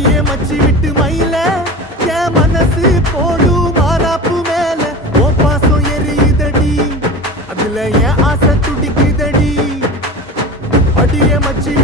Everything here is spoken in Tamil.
அடியே மச்சி விட்டு மயில என் மனசு போடு மாறாப்பு மேல ஓ பாசம் எரியுதடி அதுல என் ஆசை துடிக்குதடி அடியே மச்சி